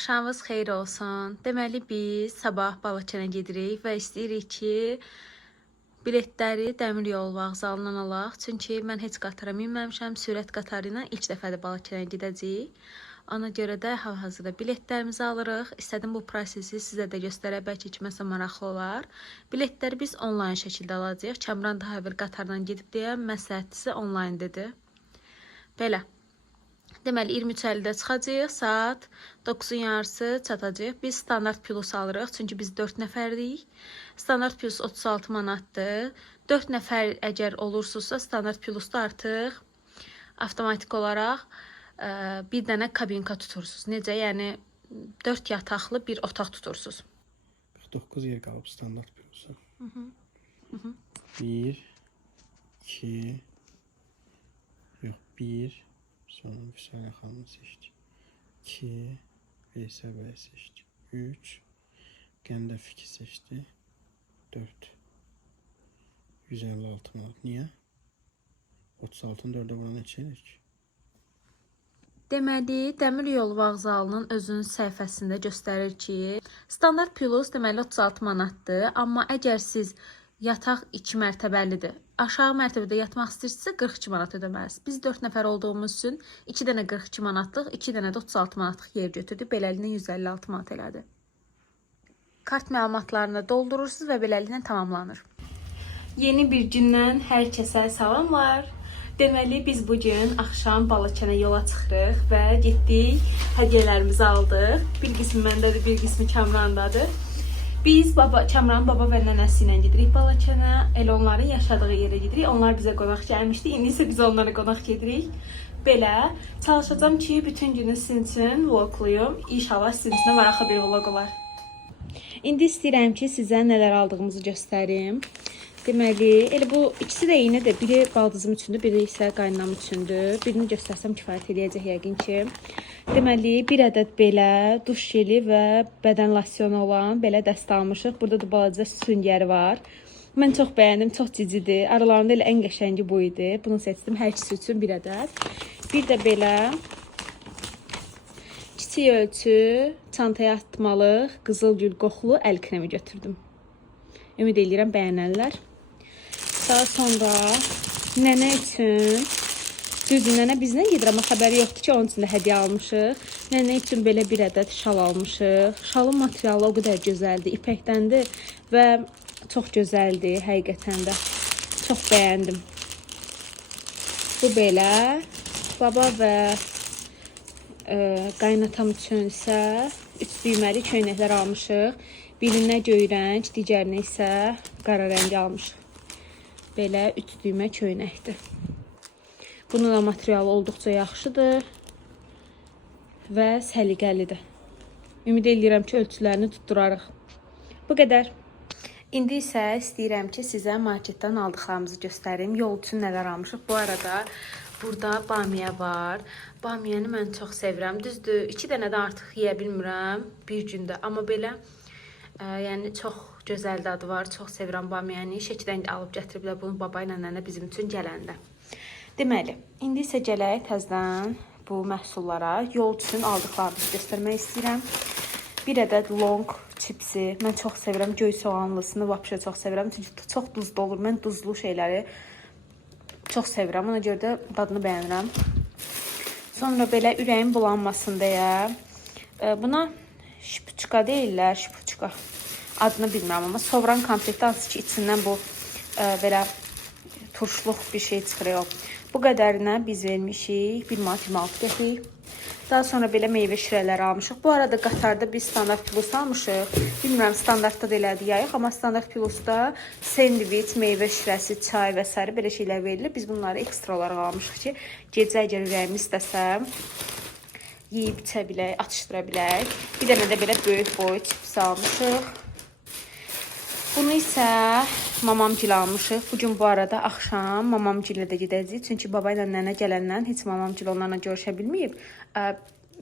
Axşamınız xeyir olsun. Deməli biz sabah Balakənə gedirik və istəyirik ki, biletləri dəmir yolu vağzalından alaq. Çünki mən heç qatara minməmişəm. Sürət qatarı ilə ilk dəfədir Balakənə gedəcəyik. Ona görə də hal-hazırda biletlərimizi alırıq. İstədim bu prosesi sizə də göstərə, bəlkə kiməsə maraqlı olar. Biletləri biz onlayn şəkildə alacağıq. Kəmran daha əvvəl qatardan gedib deyə məsləhətçisi onlayn dedi. Belə. Deməli 23:50-də çıxacağıq, saat 9-un yarısı çatacağıq. Biz standart plus alırıq, çünki biz 4 nəfərdik. Standart plus 36 manatdır. 4 nəfər əgər olursunuzsa, standart plusda artıq avtomatik olaraq bir dənə kabinka tutursunuz. Necə? Yəni 4 yataqlı bir otaq tutursunuz. 49 yer qalıb standart plusa. 1 2 yox 1 sonra Vüsal xanımı seçdik. 2 Veysel bəy seçdik. 3 Qəndə Fiki seçdi. 4 156 manat. Niyə? 36-ın 4-ə buna neçə edir ki? Deməli, dəmir yolu vağzalının özünün səhifəsində göstərir ki, standart plus deməli 36 manatdır. Amma əgər siz yataq 2 mərtəbəlidir, aşağı mərtəbədə yatmaq istəyirsinizsə 42 manat ödəməlisiniz. Biz 4 nəfər olduğumuz üçün 2 dənə 42 manatlıq, 2 dənə də 36 manatlıq yer götürdük. Beləliklə 156 manat elədi. Kart məlumatlarını doldurursunuz və beləliklə tamamlanır. Yeni bir gündən hər kəsə salamlar. Deməli, biz bugün axşam Balakənə yola çıxırıq və getdik, hədiyyələrimizi aldıq. Bir qismi məndədir, bir qismi Kəmrandadır. Biz Kəmranın baba və nənəsi ilə gedirik Balakənə. Elə onların yaşadığı yerə gedirik. Onlar bizə qonaq gəlmişdi. İndi isə biz onlara qonaq gedirik. Belə çalışacağım ki, bütün günü sizin üçün vlogluyum. İnşallah sizin üçün maraqlı bir vlog olar. İndi istəyirəm ki, sizə nələr aldığımızı göstərim. Deməli, elə bu ikisi də eynidir. Biri baldızım üçündür, biri isə qaynanam üçündür. Birini göstərsəm kifayət eləyəcək yəqin ki. Deməli, bir ədəd belə duş jeli və bədən losyonu olan belə dəst almışıq. Burada da balaca süngəri var. Mən çox bəyəndim, çox cicidir. Aralarında elə ən qəşəngi bu idi. Bunu seçdim hər ikisi üçün bir ədəd. Bir də belə kiçik ölçü çantaya atmalıq qızılgül qoxulu əl kremi götürdüm. Ümid edirəm bəyənərlər. Daha sonra nənə üçün, düzdür, nənə bizlə gedir, amma xəbəri yoxdur ki, onun üçün də hədiyyə almışıq. Nənə üçün belə bir ədəd şal almışıq. Şalın materialı o qədər gözəldir, ipəkdəndir və çox gözəldir, həqiqətən də. Çox bəyəndim. Bu belə. Baba və qaynatam üçün isə 3 düyməli köynəklər almışıq. Birinə göy rəng, digərinə isə qara rəng almışıq. Belə 3 düymə köynəkdir. Bunun da materialı olduqca yaxşıdır və səliqəlidir. Ümid edirəm ki, ölçülərini tutturarıq. Bu qədər. İndi isə istəyirəm ki, sizə marketdən aldıqlarımızı göstərim. Yol üçün nələr almışıq. Bu arada burada bamiyə var. Bamiyanı mən çox sevirəm. Düzdür, 2 dənə də artıq yeyə bilmirəm bir gündə. Amma belə yəni çox gözəl dadı var. Çox sevirəm bamiyanı. Şəkidən alıb gətiriblər bunu baba ilə nənə bizim üçün gələndə. Deməli, indi isə gələk təzədən bu məhsullara. Yol üçün aldıqlarımızı göstərmək istəyirəm. Bir ədəd long çipsi. Mən çox sevirəm. Göy soğanlısını vapşə çox sevirəm. Çünki çox duzlu olur. Mən duzlu şeyləri çox sevirəm. Ona görə də dadını bəyənirəm. Sonra belə ürəyim bulanmasın deyə buna şipuçka deyirlər, şipuçka. Adını bilmirəm, amma sovran konfeti azı ki, içindən bu belə turşluq bir şey çıxırıyor. Bu qədərinə biz vermişik 1 manat 26 qəpik. Daha sonra belə meyvə şirələri almışıq. Bu arada qatarda biz standart plus almışıq. Bilmirəm standartda da elədi yayıq, amma standart plusda sendviç, meyvə şirəsi, çay və s. belə şeylər verilir. Biz bunları ekstra olaraq almışıq ki, gecə əgər ürəyimiz istəsə yeyib içə bilək, atışdıra bilək. Bir dənə də belə böyük boy çips almışıq. Bunu isə mamamgilə almışıq. Bugün bu arada axşam mamamgilə də gedəcəyik. Çünki baba ilə nənə gələndən heç mamamgilə onlarla görüşə bilməyib.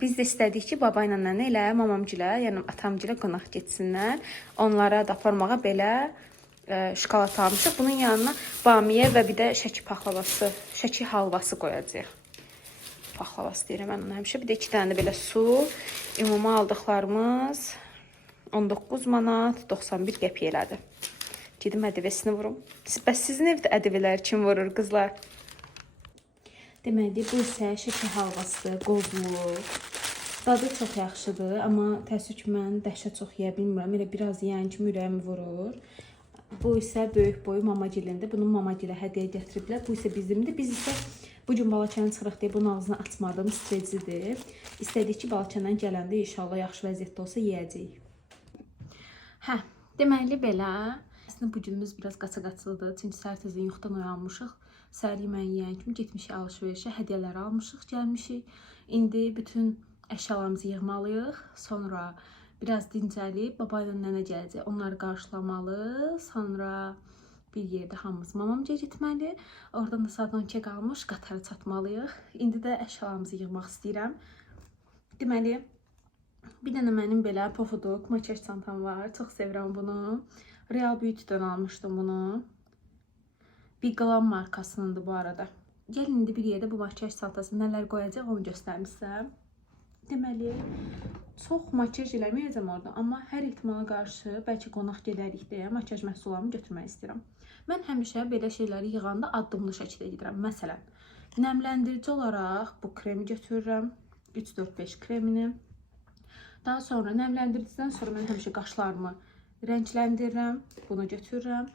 Biz də istədik ki, baba ilə nənə ilə mamamgilə, yəni atamgilə qonaq getsinlər. Onlara da aparmağa belə şokolad almışıq. Bunun yanına bamiyə və bir də şəki paxlavası, şəki halvası qoyacağıq. paxlavası deyirəm mən ona həmişə. Bir də 2 dənə də belə su. Ümumi aldıqlarımız 19 manat 91 qəpik elədi. Gedim ədəvəsini vurum. Bəs sizin evdə ədəvələr kim vurur qızlar? Deməli, bu isə şəkər halvasıdır, qovlu. Dadı çox yaxşıdır, amma təəssüf ki, mən dəhşət çox yeyə bilmirəm. Elə biraz yeyən kimi ürəyimi vurur. Bu isə böyük boyu mamagilindir. Bunu mamagilə hədiyyə gətiriblər. Bu isə bizimdir. Biz isə bu gün Balakəndən çıxırıq deyə bunun ağzını açmadığım strecidir. İstədik ki, Balakəndən gələndə inşallah yaxşı vəziyyətdə olsa yeyəcəyik. Hə, deməli belə. Əslində bu günümüz biraz qaça-qaçlıdır. Çünki səhər tezdən yuxudan oyanmışıq. Səhər yeməyi yeyən kimi getmişik alış-verişə, hədiyyələri almışıq, gəlmişik. İndi bütün əşyalarımızı yığmalıyıq. Sonra biraz dincəlib, baba ilə nənə gələcək. Onları qarşılamalı. Sonra bir yerdə hamımız mamamca getməli. Oradan da saat 12 qalmış, qatara çatmalıyıq. İndi də əşyalarımızı yığmaq istəyirəm. Deməli, bir dənə mənim belə pofuduk makyaj çantam var. Çox sevirəm bunu. Real Beauty'dən almışdım bunu. Bir Glam markasınındır bu arada. Gəlin indi bir yerdə bu makyaj çantası nələr qoyacaq onu göstərmişsəm. Deməli, çox makyaj eləməyəcəm orada, amma hər ehtimala qarşı bəlkə qonaq gedərik deyə makyaj məhsullarımı götürmək istəyirəm. Mən həmişə belə şeyləri yığanda addımlı şəkildə gedirəm. Məsələn, nəmləndirici olaraq bu kremi götürürəm. 3-4-5 kremini. Daha sonra nəmləndiriciden sonra mən həmişə qaşlarımı rəngləndirirəm. Bunu götürürəm.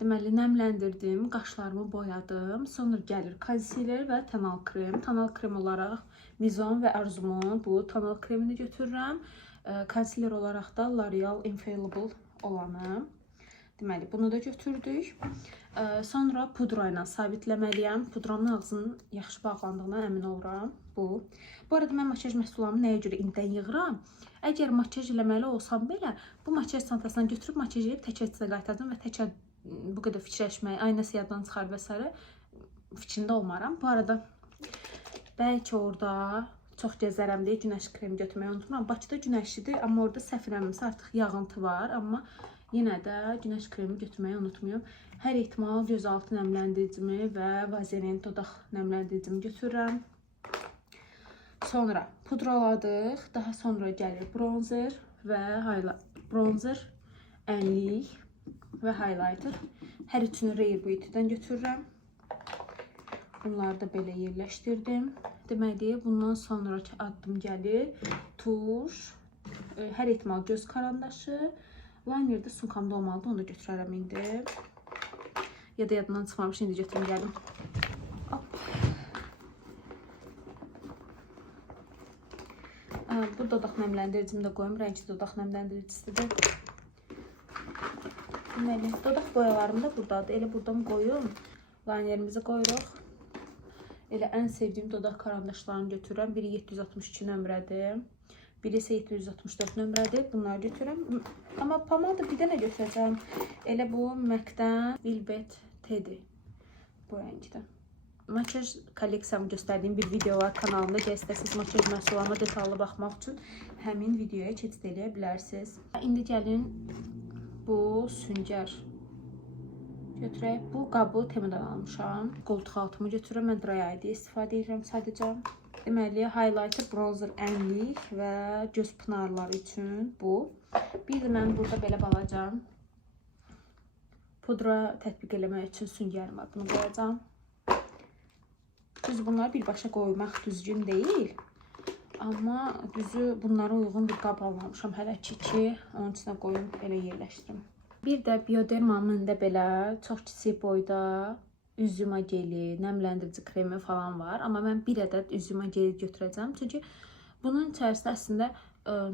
Deməli, nəmləndirdim, qaşlarımı boyadım. Sonra gəlir konsiler və tonal krem. Tonal krem olaraq Mizon və Arzumun bu tonal kremini götürürəm. Konsiler olaraq da L'Oreal Infallible olanı. Deməli, bunu da götürdük. Sonra pudra ilə sabitləməliyəm. Pudranın ağzının yaxşı bağlandığına əmin oluram. Bu arada mən makyaj məhsullarımı nəyə görə indidən yığıram? Əgər makyaj eləməli olsam belə, bu makyaj çantasından götürüb makyaj edib təkər sizə qaytardım və təkər bu qədər fikirləşmək, aynası yaddan çıxar və s. fikrində olmaram. Bu arada bəlkə orada çox gəzərəm deyə günəş kremi götürməyi unutmuram. Bakıda günəşlidir, amma orada səhv eləmirəmsə artıq yağıntı var, amma yenə də günəş kremi götürməyi unutmuyum. Hər ehtimal gözaltı nəmləndiricimi və vazelin dodaq nəmləndiricimi götürürəm. Sonra pudraladıq, daha sonra gəlir bronzer və bronzer, ənlik və highlighter. Hər üçünü Rare Beauty'dən götürürəm. Bunları da belə yerləşdirdim. Deməli, bundan sonraki addım gəlir tuş, hər ehtimal göz karandaşı, liner də sumkamda olmalıdır, onu da götürərəm indi. Ya da yadından çıxmamış, indi götürüm gəlim. Bu dodaq nəmləndiricimi də qoyum, rəngli dodaq nəmləndiricisidir. Deməli, dodaq boyalarım da buradadır. Elə buradan qoyum, linerimizi qoyuruq. Elə ən sevdiyim dodaq karandaşlarını götürürəm. Biri 762 nömrədir, biri isə 764 nömrədir. Bunları götürürəm. Amma pomada bir dənə götürəcəm. Elə bu MAC-dən Velvet Teddy bu rəngdə. Makyaj kolleksiyamı göstərdiyim bir video var kanalımda. Gəl istəsiniz makyaj məhsullarıma detallı baxmaq üçün həmin videoya keçid edə bilərsiniz. İndi gəlin bu süngər götürək. Bu qabı Temu'dan almışam. Qoltuq altımı götürürəm. Mən dry eye istifadə edirəm sadəcə. Deməli, highlighter, bronzer, ənlik və göz pınarları üçün bu. Bir də mən burada belə balaca pudra tətbiq eləmək üçün süngərim var. Bunu qoyacağım. Düz bunları birbaşa qoymaq düzgün deyil. Amma düzü bunlara uyğun bir qab almamışam hələ ki, onun içinə qoyum, belə yerləşdirim. Bir də Bioderma'nın da belə çox kiçik boyda üzümə geli, nəmləndirici kremi falan var. Amma mən bir ədəd üzümə geli götürəcəm. Çünki bunun içərisində əslində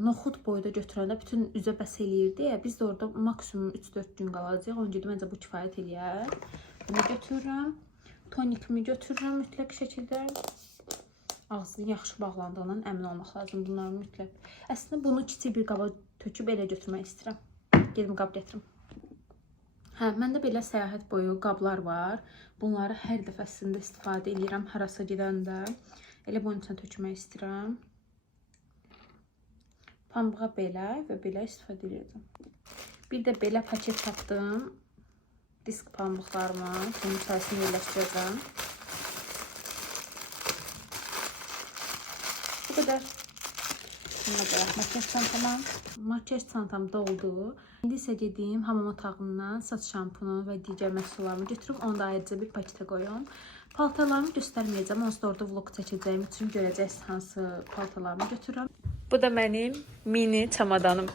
noxud boyda götürəndə bütün üzə bəs eləyirdi. Biz də orada maksimum 3-4 gün qalacaq. Onun görə məncə bu kifayət eləyər. Bunu götürürəm. Tonikimi götürürəm mütləq şəkildə. Ağzının yaxşı bağlandığından əmin olmaq lazım bunların mütləq. Əslində bunu kiçik bir qaba töküb elə götürmək istəyirəm. Gedim qab gətirim. Hə, məndə belə səyahət boyu qablar var. Bunları hər dəfəsində istifadə edirəm harasa gedəndə. Elə bunun üçün tökmək istəyirəm. Pambığa belə və belə istifadə edirəm. Bir də belə paket tapdım. Disk pambıqlarımı bunun içərisində yerləşdirəcəm. Bu qədər. Buna da makyaj çantama. Makyaj çantam doldu. İndi isə gedim hamam otağından saç şampunu və digər məhsullarımı götürüm. Onu da ayrıca bir paketə qoyum. Paltarlarımı göstərməyəcəm. Onsuz da orada vlog çəkəcəyim üçün görəcəksiniz hansı paltarlarımı götürürəm. Bu da mənim mini çamadanım.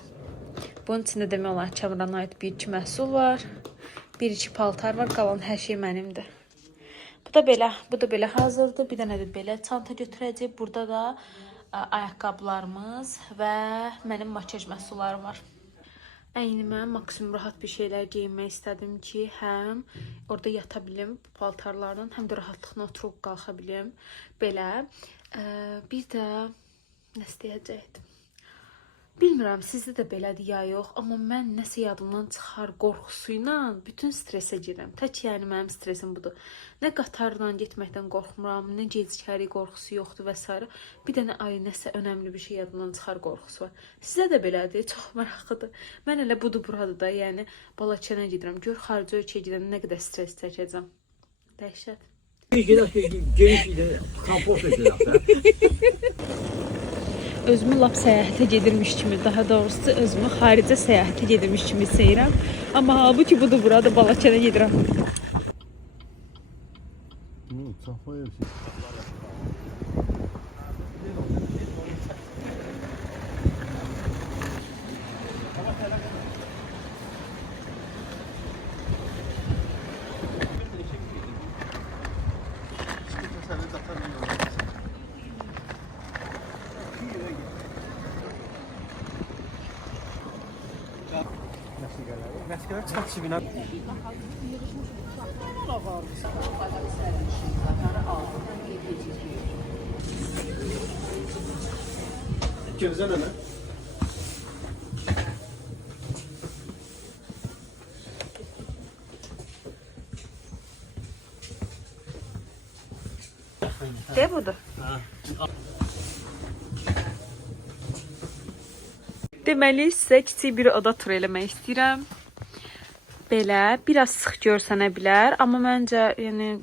Bunun içində demək olar çamadana aid bir-iki məhsul var. Bir-iki paltar var. Qalan hər şey mənimdir. Bu da belə hazırdır. Bir dənə də belə çanta götürəcək. Burada da ayaqqabılarımız və mənim makyaj məhsullarım var. Əynimə maksimum rahat bir şeylər geyinmək istədim ki, həm orada yata bilim bu paltarlarla, həm də rahatlıqla oturub qalxa bilim. Belə. Bir də nə istəyəcəkdim? Bilmirəm, sizdə də belədir ya yox, amma mən nəsə yadımdan çıxar qorxusuyla bütün stresə girirəm. Tək yəni mənim stresim budur. Nə qatarla getməkdən qorxmuram, nə gecikəri qorxusu yoxdur və s. Bir dənə nəsə önəmli bir şey yadımdan çıxar qorxusu var. Sizdə də belədir, çox maraqlıdır. Mən elə budur burada da, yəni Balakənə gedirəm. Gör xarici ölkəyə gedəndə nə qədər stres çəkəcəm. Dəhşət. Geniş idi, kompos edirəm. Özümü lap səyahətə gedirmiş kimi, daha doğrusu özümü xaricə səyahətə gedirmiş kimi seyirəm. Amma halbuki budur burada Balakənə gedirəm. Məskələr çox sibinə. Gözə nənə? De budur. Deməli, sizə kiçik bir oda tur eləmək istəyirəm. Belə, biraz sıx görsənə bilər, amma məncə, yəni,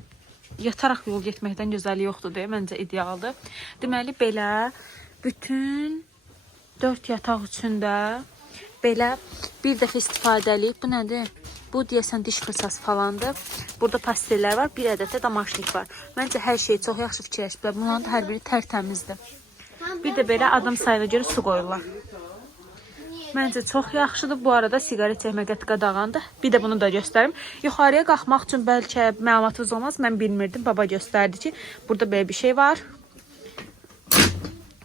yataraq yol getməkdən gözəli yoxdur deyə, məncə idealdır. Deməli, belə, bütün 4 yataq üçündə belə bir dəfə istifadəlik, bu nədir? Bu, deyəsən, diş fırsası falandır. Burada pastellər var, bir ədəd də damaşnik var. Məncə, hər şey çox yaxşı fikirləşiblər. Bunların da hər biri tərtəmizdir. Bir də belə adam sayına görə su qoyurlar. Məncə çox yaxşıdır. Bu arada siqaret çəkmək qəti qadağandır. Bir də bunu da göstərim. Yuxarıya qalxmaq üçün bəlkə məlumatınız olmaz. Mən bilmirdim. Baba göstərdi ki, burada belə bir şey var.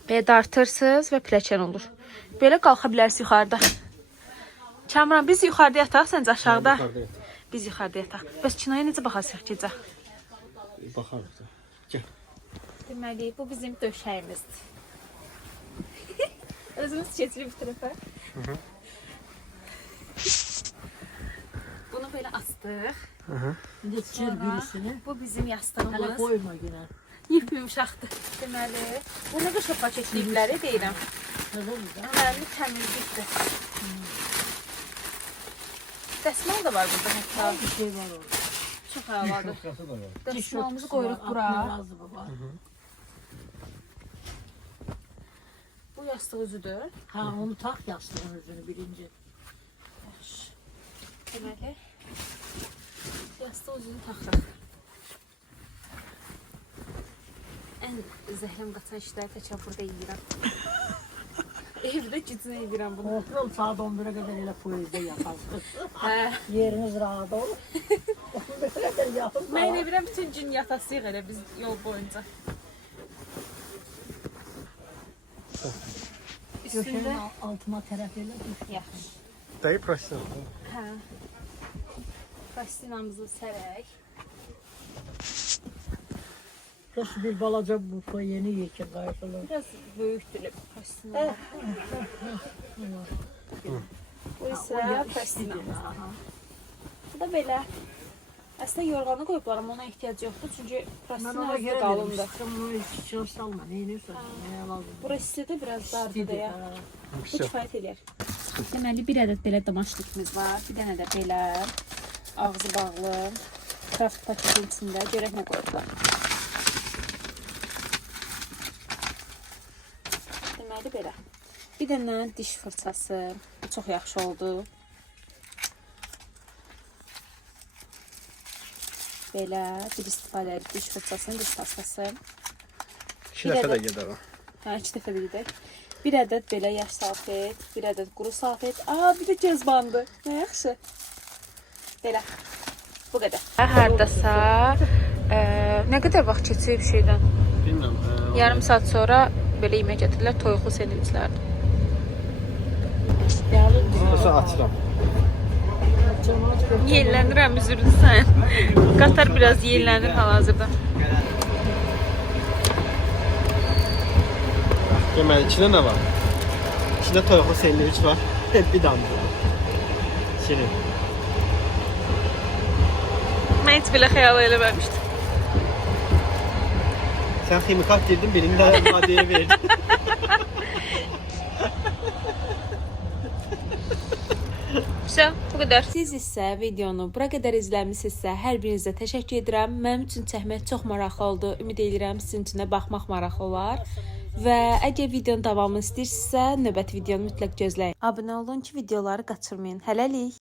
Belə dartırsınız və pilləkən olur. Belə qalxa bilərsiniz yuxarıda. Kamran, biz yuxarıda yataq, səncə aşağıda? Biz yuxarıda yataq. Bəs kinoya necə baxasıq gecə? Baxarıq da. Gəl. Deməli, bu bizim döşəyimizdir. Özümüz keçirib bir tərəfə. Bunu belə astıq. Birisini. Bu bizim Hələ yastığımız. qoyma günə. Yip yumuşaqdır. Deməli, bunu da şopa keçiribləri deyirəm. Əməlli təmizlikdir. Dəsmal da var burada hətta. Bir şey var orada. Çox əladır. Qası da var. Dəsmalımızı qoyuruq bura. Bu yastıq üzüdür. Ha, onu tak yastığın üzünü birinci. Deməli, yastıq üzünü taxırıq. Ən zəhləm qaçan işləri təkrar burada yeyirəm. Evdə gücünə yeyirəm bunu. Oturun saat 11'e kadar elə poyuzda yatarsınız. Hə. Yeriniz rahat olur. 11'e kadar yatıp Mən elə bilirəm bütün gün yatasıyıq elə biz yol boyunca. Üstündə altıma tərəf elə düş. yaxın. Dayı prosesor. Hə. Pastinamızı sərək. Nasıl bir balaca bu yeni yekə qayıqılır. Biraz böyükdür pastinam. Bu isə pastinamız. Bu da belə. Əslində yorğanı qoyublar, amma ona ehtiyac yoxdur. Çünki pastina azı qalındır. Sıxımını iki kilo salma. Neyinirsə, nəyə lazım? Burası da biraz dardır da ya. Bu Yüksək. kifayət edir. Deməli, bir ədəd belə damaşlıqımız var. Bir dənə də belə ağzı bağlı kraft paketin içində görək nə qoyublar. nəydi belə? Bir dənə diş fırçası. Bu çox yaxşı oldu. Belə bir istifadəli diş fırçasının diş pastası. 2 dəfə də gedər o. Hə, 2 dəfə də gedək. Bir ədəd belə yaş salfet, bir ədəd quru salfet. Aa, bir də göz bandı. Nə yaxşı. Belə. Bu qədər. Hardasa nə qədər vaxt keçib şeydən? Bilmirəm. Yarım saat sonra belə yemək gətirirlər, toyuqlu sendviçlərdir. Yarın Yoxsa açıram. yellənirəm, üzürlüsən. Qatar biraz yellənir hal-hazırda. Deməli, içində nə var? İçində toyuqlu sendviç var. Bir damla. Şirin. Mən heç belə xəyal eləməmişdim. Sən ximikat girdin, birini də maddeye verdin. Bu qədər. Siz isə videonu bura qədər izləmisinizsə, hər birinizə təşəkkür edirəm. Mənim üçün çəkmək çox maraqlı oldu. Ümid edirəm sizin üçün də baxmaq maraqlı olar. Və əgər videonun davamını istəyirsinizsə, növbəti videonu mütləq gözləyin. Abunə olun ki, videoları qaçırmayın. Hələlik.